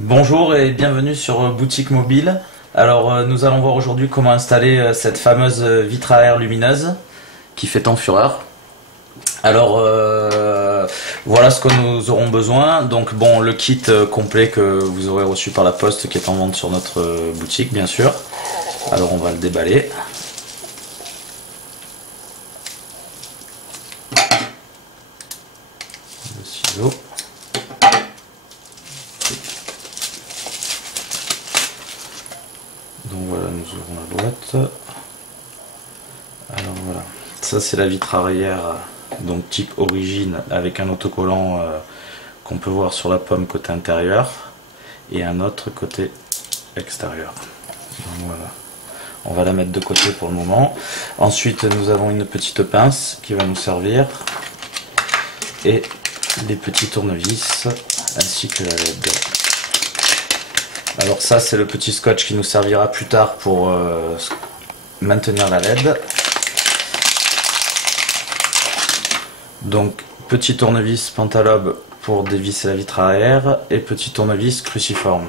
Bonjour et bienvenue sur Boutique Mobile. Alors nous allons voir aujourd'hui comment installer cette fameuse vitre à air lumineuse qui fait tant fureur. Alors voilà ce que nous aurons besoin. Donc bon, le kit complet que vous aurez reçu par la poste qui est en vente sur notre boutique bien sûr. Alors on va le déballer. Le ciseau. Donc voilà, nous ouvrons la boîte. Alors voilà, ça c'est la vitre arrière, donc type origine avec un autocollant qu'on peut voir sur la pomme côté intérieur et un autre côté extérieur. Donc voilà, on va la mettre de côté pour le moment. Ensuite nous avons une petite pince qui va nous servir et des petits tournevis ainsi que la LED. Alors ça c'est le petit scotch qui nous servira plus tard pour maintenir la LED. Donc petit tournevis pentalobe pour dévisser la vitre arrière et petit tournevis cruciforme.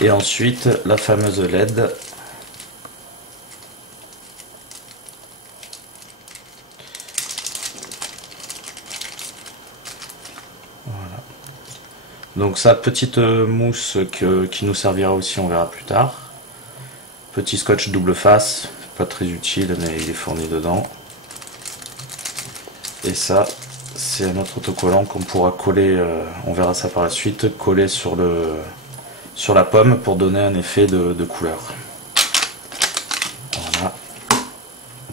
Et ensuite la fameuse LED. Voilà. Donc ça, petite mousse qui nous servira aussi, on verra plus tard. Petit scotch double face, pas très utile mais il est fourni dedans. Et ça, c'est un autre autocollant qu'on pourra coller, on verra ça par la suite, coller sur la pomme pour donner un effet de couleur. Voilà.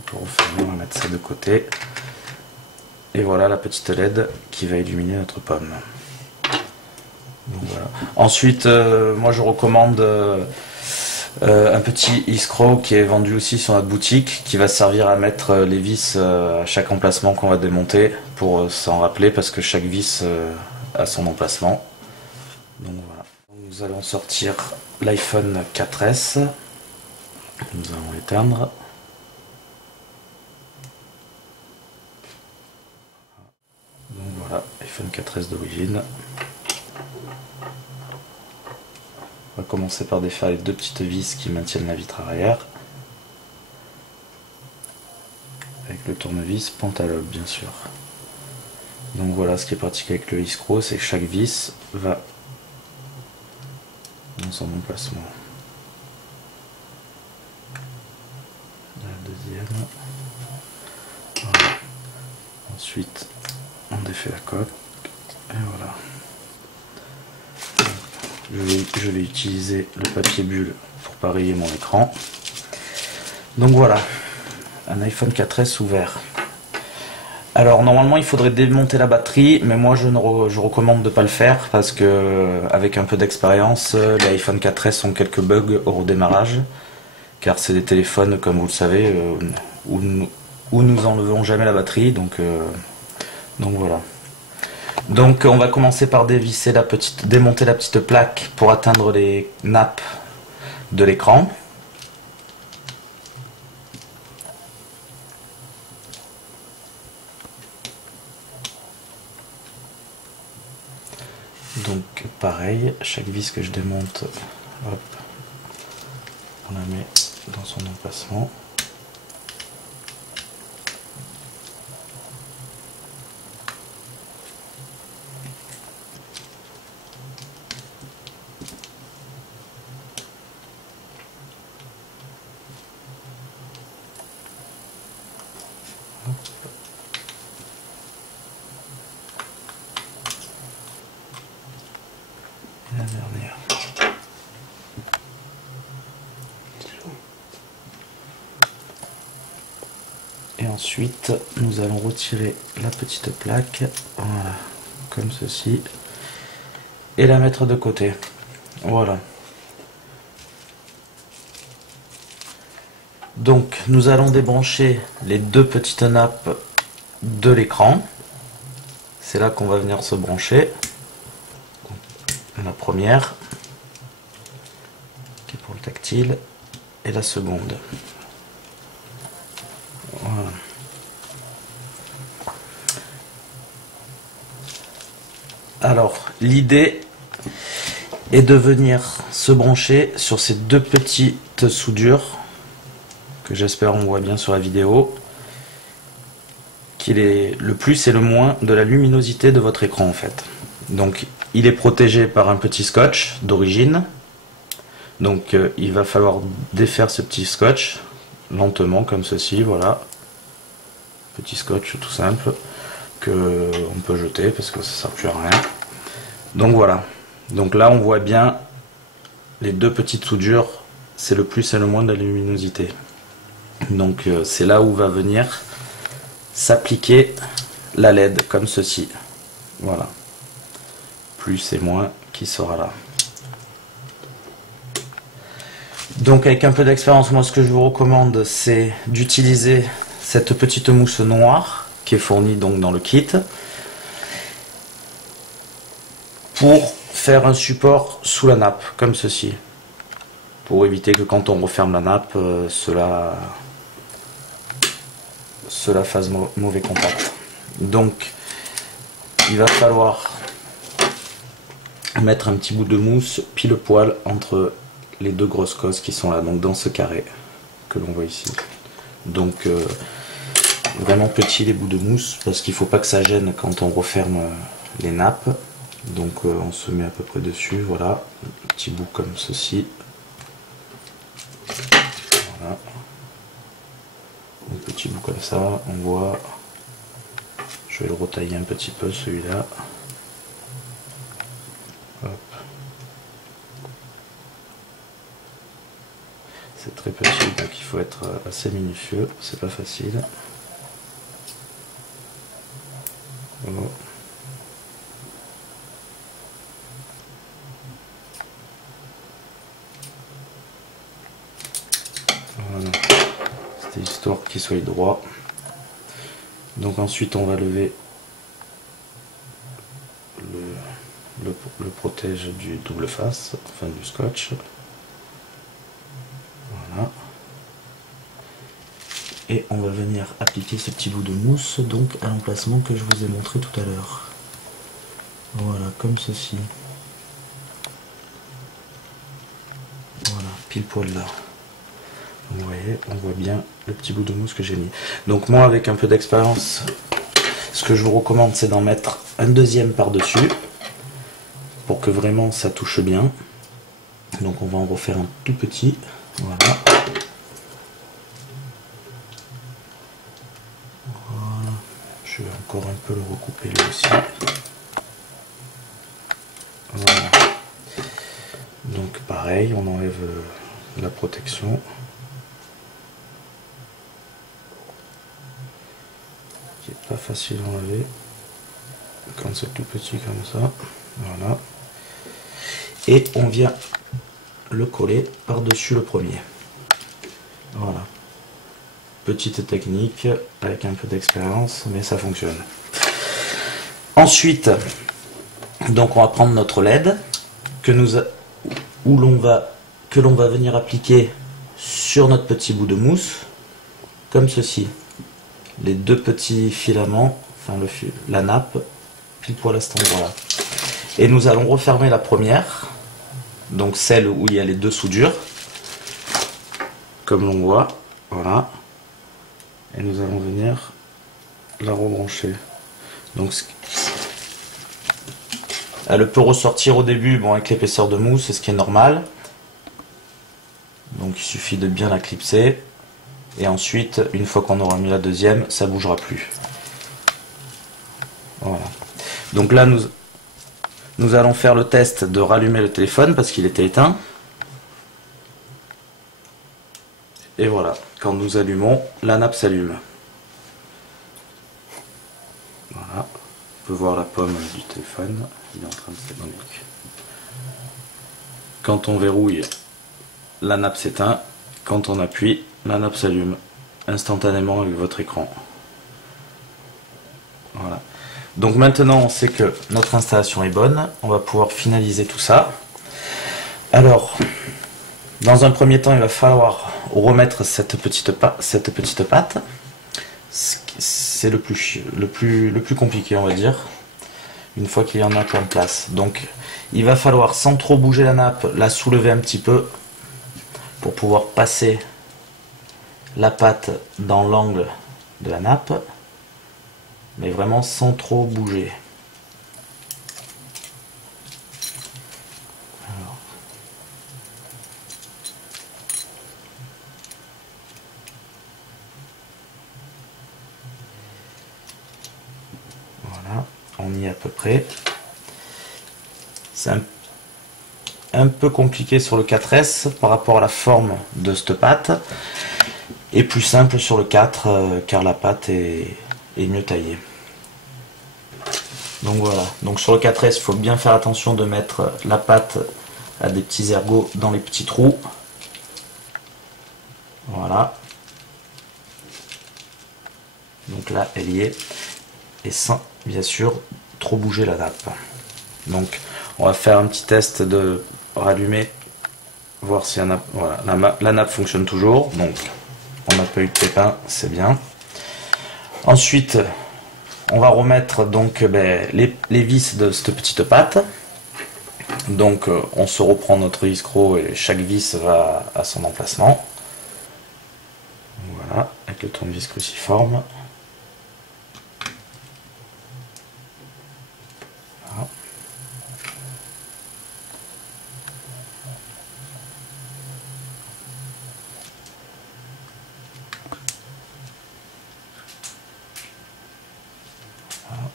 Pour refermer, on va mettre ça de côté. Et voilà la petite LED qui va illuminer notre pomme. Donc voilà. Ensuite, moi je recommande un petit escroc qui est vendu aussi sur notre boutique, qui va servir à mettre les vis à chaque emplacement qu'on va démonter pour s'en rappeler, parce que chaque vis a son emplacement. Donc voilà. Nous allons sortir l'iPhone 4S. Nous allons l'éteindre. Donc voilà, iPhone 4S d'origine. On va commencer par défaire les deux petites vis qui maintiennent la vitre arrière. Avec le tournevis pentalobe bien sûr. Donc voilà, ce qui est pratique avec le escroc, c'est que chaque vis va dans son emplacement. La deuxième. Voilà. Ensuite, on défait la coque. Et voilà. Je vais utiliser le papier bulle pour pas rayer mon écran. Donc voilà, un iPhone 4S ouvert. Alors normalement il faudrait démonter la batterie, mais moi je recommande de ne pas le faire parce que avec un peu d'expérience, les iPhone 4S ont quelques bugs au redémarrage, car c'est des téléphones comme vous le savez où nous enlevons jamais la batterie, donc voilà. Donc on va commencer par démonter la petite plaque pour atteindre les nappes de l'écran. Donc pareil, chaque vis que je démonte, hop, on la met dans son emplacement. La dernière. Et ensuite, nous allons retirer la petite plaque, voilà, comme ceci, et la mettre de côté. Voilà. Donc, nous allons débrancher les deux petites nappes de l'écran. C'est là qu'on va venir se brancher. La première, qui est pour le tactile, et la seconde. Voilà. Alors, l'idée est de venir se brancher sur ces deux petites soudures que j'espère on voit bien sur la vidéo, qu'il est le plus et le moins de la luminosité de votre écran en fait. Donc il est protégé par un petit scotch d'origine, donc il va falloir défaire ce petit scotch lentement comme ceci, voilà, petit scotch tout simple que on peut jeter parce que ça sert plus à rien. Donc voilà, donc là on voit bien les deux petites soudures, c'est le plus et le moins de la luminosité. Donc c'est là où va venir s'appliquer la LED comme ceci, voilà, plus et moins qui sera là. Donc avec un peu d'expérience, moi ce que je vous recommande c'est d'utiliser cette petite mousse noire qui est fournie donc dans le kit pour faire un support sous la nappe comme ceci, pour éviter que quand on referme la nappe cela fasse mauvais contact. Donc il va falloir mettre un petit bout de mousse pile poil entre les deux grosses cosses qui sont là, donc dans ce carré que l'on voit ici. Donc vraiment petit les bouts de mousse parce qu'il ne faut pas que ça gêne quand on referme les nappes. Donc on se met à peu près dessus, voilà, un petit bout comme ceci. Voilà. Un petit bout comme ça, on voit, je vais le retailler un petit peu celui-là. C'est très petit donc il faut être assez minutieux, c'est pas facile. Voilà. Voilà. C'était histoire qu'il soit droit. Donc ensuite on va lever le protège du double face, enfin du scotch. Voilà. Et on va venir appliquer ce petit bout de mousse donc à l'emplacement que je vous ai montré tout à l'heure. Voilà, comme ceci. Voilà, pile poil là. Vous voyez, on voit bien le petit bout de mousse que j'ai mis. Donc moi, avec un peu d'expérience, ce que je vous recommande, c'est d'en mettre un deuxième par-dessus, pour que vraiment ça touche bien. Donc on va en refaire un tout petit. Voilà. Voilà. Je vais encore un peu le recouper lui aussi. Voilà. Donc pareil, on enlève la protection. Qui est pas facile à enlever quand c'est tout petit comme ça. Voilà. Et on vient le coller par-dessus le premier. Voilà. Petite technique avec un peu d'expérience, mais ça fonctionne. Ensuite, donc on va prendre notre LED que l'on va venir appliquer sur notre petit bout de mousse, comme ceci. Les deux petits filaments, enfin la nappe, pile poil à cet endroit-là. Et nous allons refermer la première, donc celle où il y a les deux soudures, comme l'on voit, voilà. Et nous allons venir la rebrancher. Donc elle peut ressortir au début, bon, avec l'épaisseur de mousse, c'est ce qui est normal. Donc il suffit de bien la clipser. Et ensuite, une fois qu'on aura mis la deuxième, ça ne bougera plus. Voilà. Donc là, nous allons faire le test de rallumer le téléphone parce qu'il était éteint. Et voilà, quand nous allumons, la nappe s'allume. Voilà, on peut voir la pomme du téléphone, il est en train de s'éteindre. Quand on verrouille, la nappe s'éteint. Quand on appuie, la nappe s'allume instantanément avec votre écran. Voilà. Donc maintenant on sait que notre installation est bonne, on va pouvoir finaliser tout ça. Alors, dans un premier temps, il va falloir remettre cette petite pâte. C'est le plus compliqué, on va dire. une fois qu'il y en a en place. Donc il va falloir, sans trop bouger la nappe, la soulever un petit peu pour pouvoir passer la pâte dans l'angle de la nappe, mais vraiment sans trop bouger. Alors. Voilà, on y est à peu près. C'est un peu compliqué sur le 4S par rapport à la forme de cette pâte, et plus simple sur le 4 car la pâte est mieux taillée. Donc voilà, donc sur le 4S il faut bien faire attention de mettre la pâte à des petits ergots dans les petits trous. Voilà, donc là elle y est, et sans bien sûr trop bouger la nappe. Donc on va faire un petit test de rallumer, voir si voilà, la nappe fonctionne toujours, donc on n'a pas eu de pépin, c'est bien. Ensuite on va remettre donc les vis de cette petite pâte. Donc on se reprend notre vis-croc et chaque vis va à son emplacement. Voilà, avec le tournevis cruciforme. Voilà. Voilà.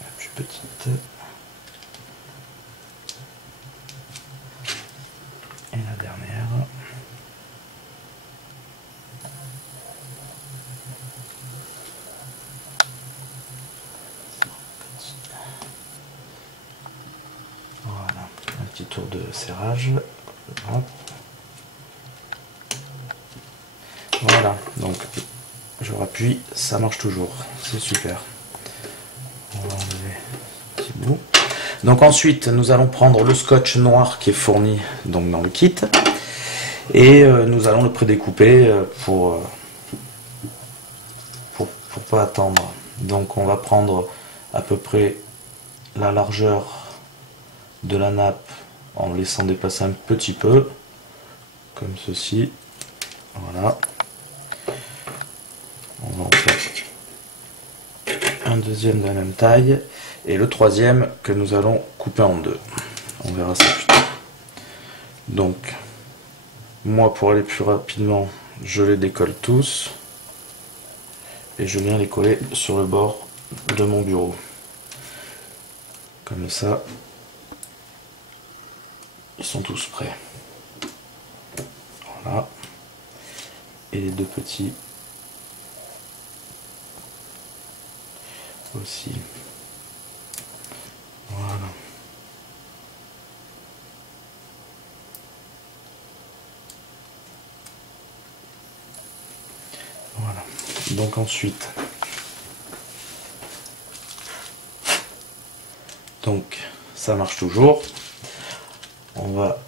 La plus petite. Et la dernière. Voilà, un petit tour de serrage. Voilà, donc je rappuie, ça marche toujours, c'est super. On va enlever un petit bout. Donc ensuite, nous allons prendre le scotch noir qui est fourni donc dans le kit, et nous allons le prédécouper pour pas attendre. Donc on va prendre à peu près la largeur de la nappe en laissant dépasser un petit peu, comme ceci. Voilà. On va en faire un deuxième de la même taille, et le troisième que nous allons couper en deux. On verra ça plus tard. Donc, moi pour aller plus rapidement, je les décolle tous, et je viens les coller sur le bord de mon bureau. Comme ça, ils sont tous prêts. Voilà. Et les deux petits aussi. Voilà. Voilà. Donc ensuite, donc ça marche toujours. On va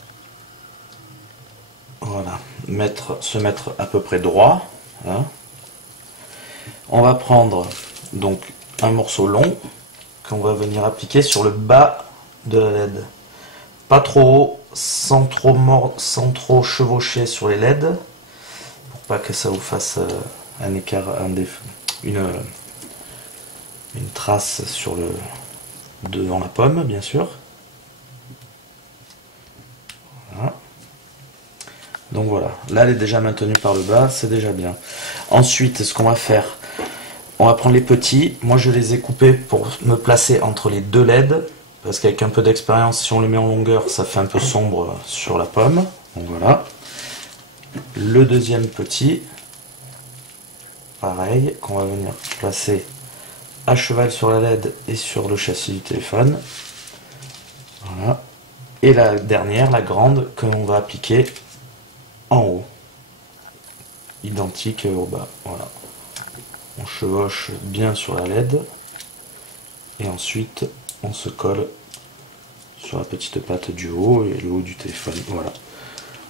voilà se mettre à peu près droit. Hein. On va prendre donc un morceau long qu'on va venir appliquer sur le bas de la LED. Pas trop haut, sans trop chevaucher sur les LED, pour pas que ça vous fasse un écart, une trace sur le devant la pomme, bien sûr. Voilà. Donc voilà, là elle est déjà maintenue par le bas, c'est déjà bien. Ensuite, ce qu'on va faire, on va prendre les petits. Moi je les ai coupés pour me placer entre les deux LED, parce qu'avec un peu d'expérience, si on les met en longueur, ça fait un peu sombre sur la pomme. Donc voilà. Le deuxième petit, pareil, qu'on va venir placer à cheval sur la LED et sur le châssis du téléphone. Voilà. Et la dernière, la grande, que l'on va appliquer en haut. Identique au bas. Voilà. On chevauche bien sur la LED. Et ensuite, on se colle sur la petite patte du haut et le haut du téléphone. Voilà.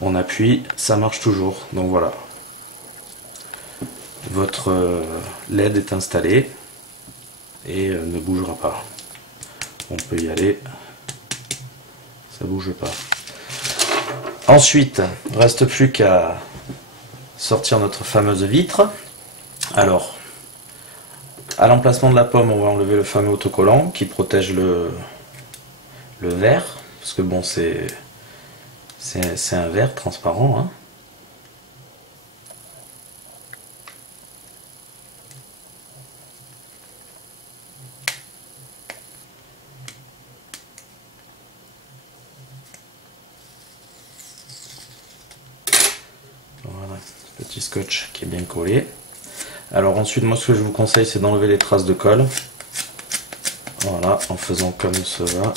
On appuie, ça marche toujours. Donc voilà. votre LED est installé et ne bougera pas. On peut y aller, ça bouge pas. Ensuite, reste plus qu'à sortir notre fameuse vitre. Alors, à l'emplacement de la pomme, on va enlever le fameux autocollant qui protège le verre, parce que bon, c'est un verre transparent, hein. Voilà, petit scotch qui est bien collé. Alors ensuite, moi ce que je vous conseille, c'est d'enlever les traces de colle. Voilà, en faisant comme cela.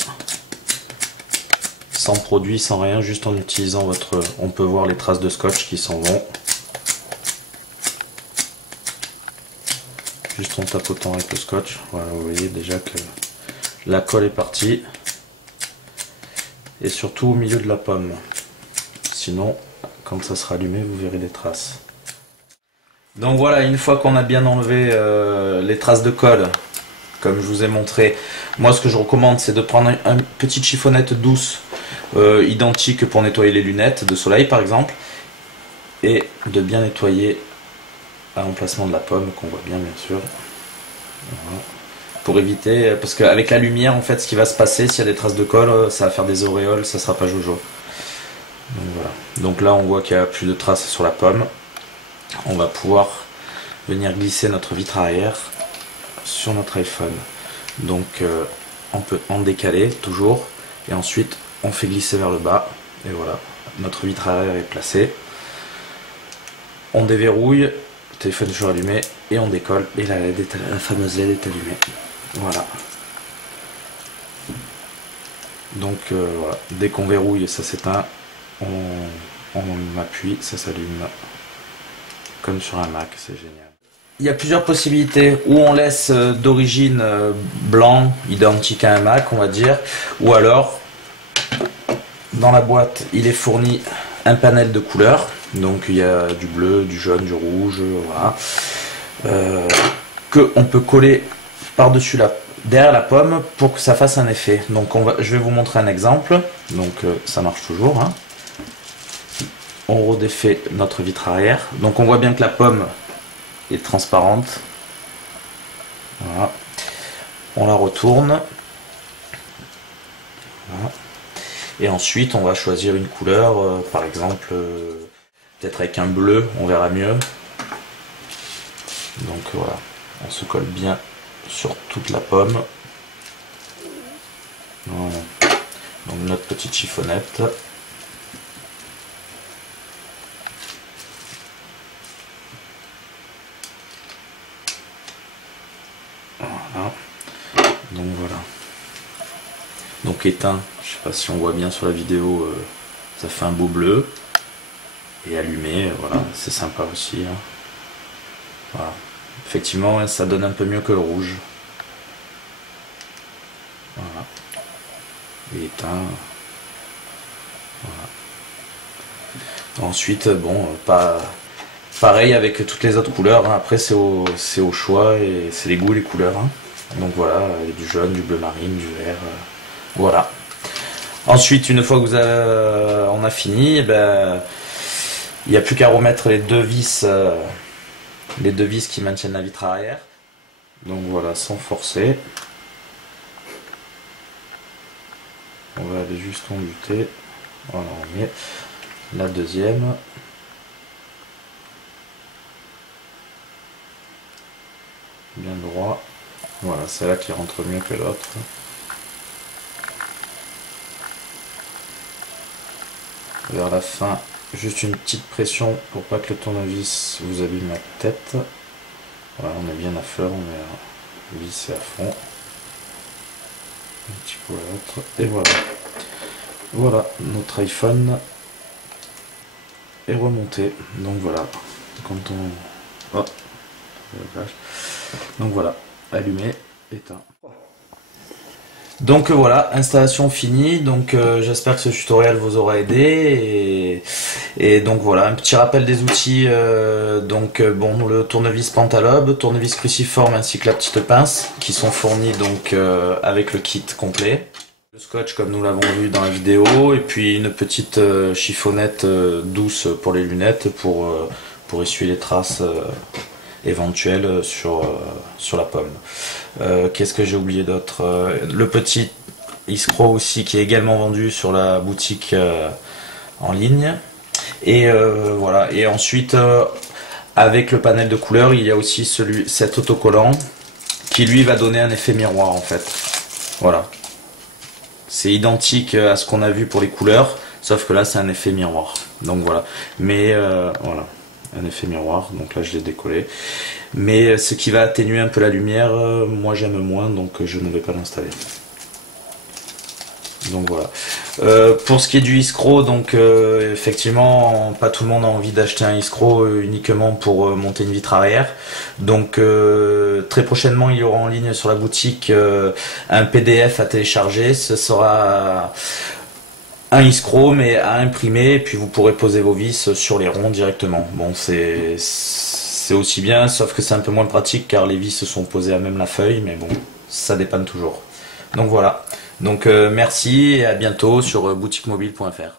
Sans produit, sans rien, juste en utilisant votre... On peut voir les traces de scotch qui s'en vont. Juste en tapotant avec le scotch. Voilà, vous voyez déjà que la colle est partie. Et surtout au milieu de la pomme. Sinon, quand ça sera allumé, vous verrez des traces. Donc voilà, une fois qu'on a bien enlevé les traces de colle, comme je vous ai montré, moi ce que je recommande, c'est de prendre une petite chiffonnette douce, identique pour nettoyer les lunettes de soleil par exemple, et de bien nettoyer à l'emplacement de la pomme, qu'on voit bien sûr. Voilà. Pour éviter, parce qu'avec la lumière, en fait, ce qui va se passer, s'il y a des traces de colle, ça va faire des auréoles, ça sera pas jojo. Donc voilà. Donc là, on voit qu'il n'y a plus de traces sur la pomme. On va pouvoir venir glisser notre vitre arrière sur notre iPhone. Donc on peut en décaler toujours, et ensuite on fait glisser vers le bas, et voilà, notre vitre arrière est placée. On déverrouille, le téléphone est toujours allumé, et on décolle, et la fameuse LED est allumée. Voilà. Donc voilà, dès qu'on verrouille, ça s'éteint, on appuie, ça s'allume. Comme sur un Mac, c'est génial. Il y a plusieurs possibilités, où on laisse d'origine blanc, identique à un Mac, on va dire, ou alors, dans la boîte, il est fourni un panel de couleurs, donc il y a du bleu, du jaune, du rouge, voilà, que on peut coller par-dessus derrière la pomme pour que ça fasse un effet. Donc je vais vous montrer un exemple, donc ça marche toujours, hein. On redéfait notre vitre arrière. Donc on voit bien que la pomme est transparente. Voilà. On la retourne. Voilà. Et ensuite on va choisir une couleur, par exemple, peut-être avec un bleu, on verra mieux. Donc voilà, on se colle bien sur toute la pomme. Voilà. Donc notre petite chiffonnette. Voilà. Donc voilà. Donc éteint, je sais pas si on voit bien sur la vidéo, ça fait un beau bleu. Et allumé, voilà, c'est sympa aussi, hein. Voilà. Effectivement, ça donne un peu mieux que le rouge. Voilà. Et éteint. Voilà. Ensuite, bon, pareil avec toutes les autres couleurs, hein. Après c'est au choix et c'est les goûts, les couleurs, hein. Donc voilà, il y a du jaune, du bleu marine, du vert, voilà. Ensuite, une fois que on a fini, ben, il n'y a plus qu'à remettre les deux vis qui maintiennent la vitre arrière. Donc voilà, sans forcer. On va aller juste en buter. Voilà, on met la deuxième. Bien droit. Voilà, c'est là qui rentre mieux que l'autre. Vers la fin, juste une petite pression pour pas que le tournevis vous abîme la tête. Voilà, on est bien à fleur, on est vissé à fond. Un petit coup à l'autre. Et voilà. Voilà, notre iPhone est remonté. Donc voilà. Quand on... Oh. Donc voilà, allumé, éteint. Donc voilà, installation finie. Donc j'espère que ce tutoriel vous aura aidé. Et donc voilà, un petit rappel des outils. Bon, le tournevis Pentalobe, tournevis cruciforme ainsi que la petite pince qui sont fournis donc avec le kit complet. Le scotch comme nous l'avons vu dans la vidéo, et puis une petite chiffonnette douce pour les lunettes pour essuyer les traces éventuelles sur la pomme. Qu'est-ce que j'ai oublié d'autre? Le petit iskro aussi qui est également vendu sur la boutique en ligne. Et voilà. Et ensuite avec le panel de couleurs, il y a aussi cet autocollant qui lui va donner un effet miroir en fait. Voilà. C'est identique à ce qu'on a vu pour les couleurs, sauf que là c'est un effet miroir. Donc voilà. Mais voilà, un effet miroir. Donc là je l'ai décollé. Mais ce qui va atténuer un peu la lumière, moi j'aime moins, donc je ne vais pas l'installer. Donc voilà. Pour ce qui est du iskro, donc effectivement, pas tout le monde a envie d'acheter un iskro uniquement pour monter une vitre arrière. Donc très prochainement, il y aura en ligne sur la boutique un PDF à télécharger. Ce sera un iskro mais à imprimer, et puis vous pourrez poser vos vis sur les ronds directement. Bon, c'est aussi bien, sauf que c'est un peu moins pratique car les vis sont posées à même la feuille, mais bon, ça dépanne toujours. Donc voilà. Donc merci et à bientôt sur boutiquemobile.fr.